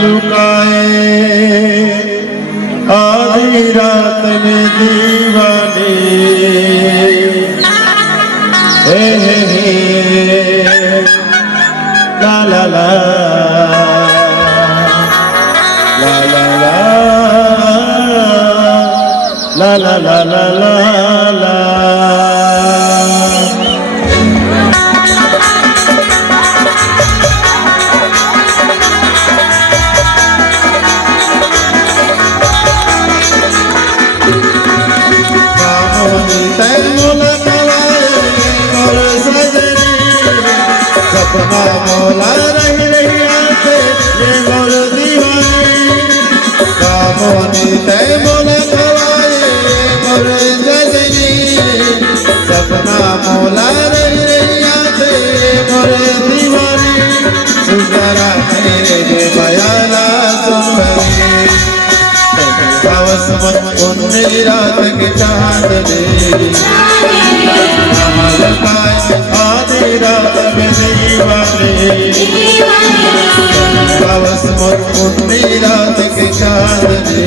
लुकाए आधी रात में दीवाने हे ला ला ला ला ला ला ला ला ला ला ला सपना मौला रही रही आते ये मोर दीवानी कामोनी तय मोला खवाए मोर जजनी सपना मौला रही रही आते मोर दीवानी सुंदरा मेरे बयाना सुनबरी हवस मन उन्नी रात के चांदनी आधी रात में दीवाने हवस मन उन्नी रात के चांदनी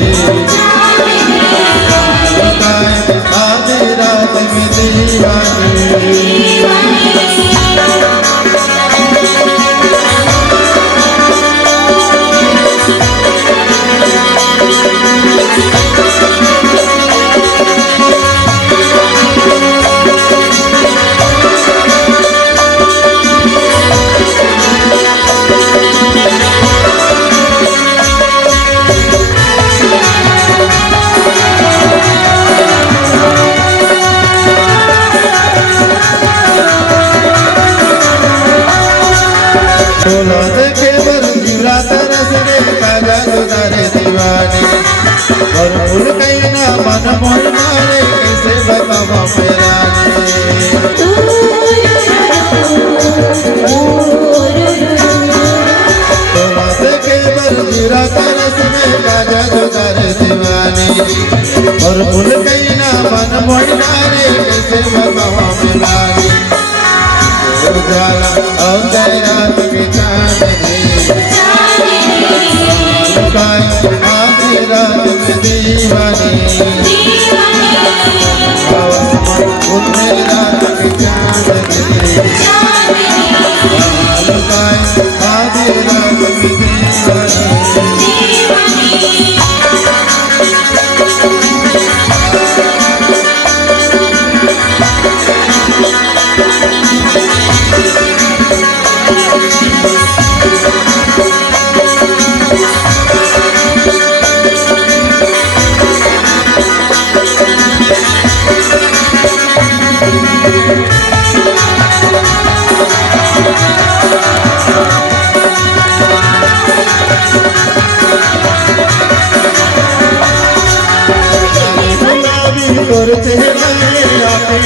आधी रात में दीवाने और फूल कहना मन मोर मारे कैसे बतावा मेरा के बरजीरा तरस में काजा जुदार दीवानी और फूल कहना मन मोर मारे कैसे बतावा मेरा उजाला और रात की चांदनी आधी रात में दीवानी उन्नी रात की चांदनी आधी रात में दीवानी तोर चेहरे आके